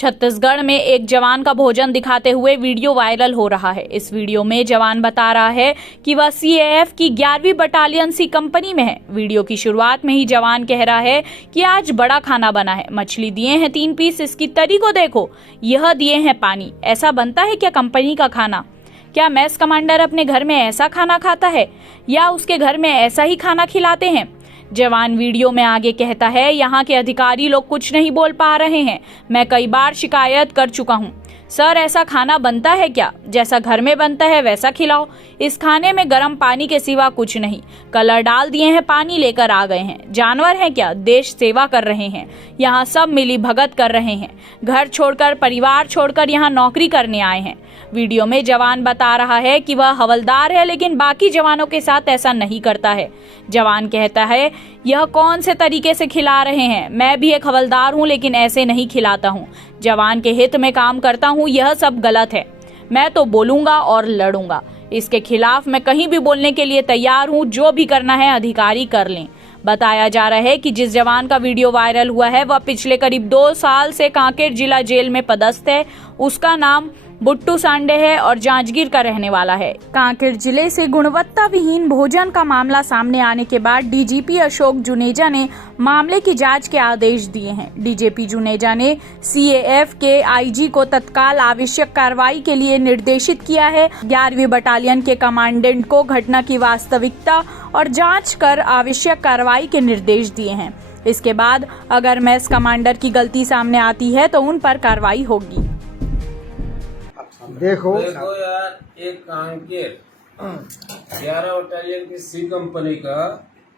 छत्तीसगढ़ में एक जवान का भोजन दिखाते हुए वीडियो वायरल हो रहा है। इस वीडियो में जवान बता रहा है कि वह सीएएफ की 11वीं बटालियन सी कंपनी में है। वीडियो की शुरुआत में ही जवान कह रहा है कि आज बड़ा खाना बना है, मछली दिए हैं 3 पीस, इसकी तरी को देखो, यह दिए हैं पानी। ऐसा बनता है क्या कंपनी का खाना? क्या मैस कमांडर अपने घर में ऐसा खाना खाता है या उसके घर में ऐसा ही खाना खिलाते हैं? जवान वीडियो में आगे कहता है, यहाँ के अधिकारी लोग कुछ नहीं बोल पा रहे हैं। मैं कई बार शिकायत कर चुका हूँ। सर, ऐसा खाना बनता है क्या? जैसा घर में बनता है वैसा खिलाओ। इस खाने में गर्म पानी के सिवा कुछ नहीं। कलर डाल दिए हैं, पानी लेकर आ गए हैं। जानवर हैं क्या? देश सेवा कर रहे हैं। यहाँ सब मिली भगत कर रहे हैं। घर छोड़कर, परिवार छोड़कर यहाँ नौकरी करने आए हैं। वीडियो में जवान बता रहा है कि वह हवलदार है, लेकिन बाकी जवानों के साथ ऐसा नहीं करता है। जवान कहता है, यह कौन से तरीके से खिला रहे हैं? मैं भी एक हवलदार हूं, लेकिन ऐसे नहीं खिलाता हूं। जवान के हित में काम करता हूं, यह सब गलत है। मैं तो बोलूंगा और लड़ूंगा। इसके खिलाफ मैं कहीं भी बोलने के लिए तैयार हूं। जो भी करना है अधिकारी कर लें। बताया जा रहा है कि जिस जवान का वीडियो वायरल हुआ है वह पिछले करीब 2 साल से कांकेर जिला जेल में पदस्थ है। उसका नाम बुट्टू सांडे है और जांजगीर का रहने वाला है। कांकेर जिले से गुणवत्ता विहीन भोजन का मामला सामने आने के बाद डीजीपी अशोक जुनेजा ने मामले की जांच के आदेश दिए हैं। डीजीपी जुनेजा ने सीएएफ के आईजी को तत्काल आवश्यक कार्रवाई के लिए निर्देशित किया है। 11वीं बटालियन के कमांडेंट को घटना की वास्तविकता और जांच कर आवश्यक कार्रवाई के निर्देश दिए हैं। इसके बाद अगर मैस कमांडर की गलती सामने आती है तो उन पर कार्रवाई होगी। देखो यार, एक कांकेर 11 बटालियन की सी कंपनी का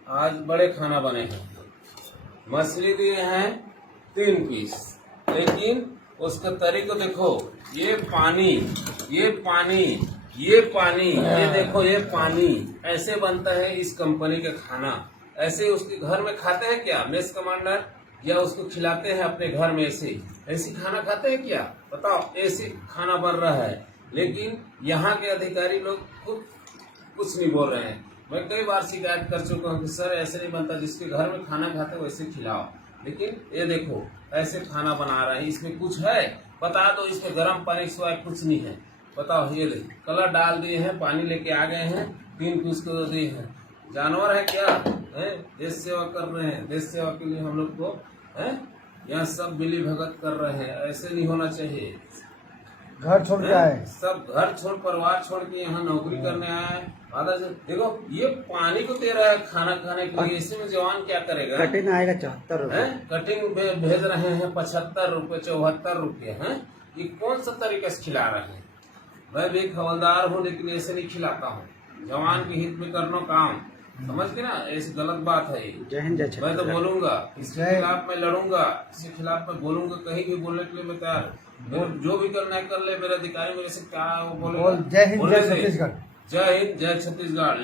आज बड़े खाना बने हैं। मछली दिए हैं 3 पीस, लेकिन उसका तरीका देखो। ये पानी, ये पानी, ये पानी, ये देखो, ये पानी। ऐसे बनता है इस कंपनी का खाना। ऐसे उसके घर में खाते हैं क्या मेस कमांडर? या उसको खिलाते हैं अपने घर में? ऐसे खाना खाते हैं क्या? बताओ। ऐसे खाना बन रहा है, लेकिन यहाँ के अधिकारी लोग खुद कुछ नहीं बोल रहे हैं। मैं कई बार शिकायत कर चुका हूँ कि सर ऐसे नहीं बनता, जिसके घर में खाना खाते हैं वैसे खिलाओ। लेकिन ये देखो, ऐसे खाना बना रहे हैं। इसमें कुछ है? बता दो। इसमें गर्म पानी के सिवाय कुछ नहीं है। बताओ। ये देखो, कलर डाल दिए हैं, पानी लेके आ गए हैं, 3 पीस को दिए हैं। जानवर है क्या? देश सेवा कर रहे हैं। देश सेवा के लिए हम लोग को यहाँ सब मिली भगत कर रहे हैं। ऐसे नहीं होना चाहिए। घर छोड़ के आए, सब घर छोड़, परिवार छोड़ के यहाँ नौकरी करने आए। आधा से देखो, ये पानी को दे रहा है खाना खाने के लिए। इसी में जवान क्या करेगा? कटिंग आएगा 74 रुपए। कटिंग भेज रहे हैं 75 रुपए, 74 रुपए हैं। ये कौन सा तरीके से खिला रहे हैं? मैं भी एक हवलदार हूँ, लेकिन ऐसे नहीं खिलाता हूँ। जवान के हित में करना काम, समझ के ना? ऐसी गलत बात है ये। जय हिंद, जय मैं तो बोलूंगा, इसके खिलाफ मैं लड़ूंगा, इसके खिलाफ मैं बोलूंगा। कहीं भी बोलने के लिए मैं तैयार। जो भी करना है कर ले। मेरे अधिकारी मेरे से क्या है वो बोलेगा। जय हिंद, जय छत्तीसगढ़। जय हिंद, जय छत्तीसगढ़।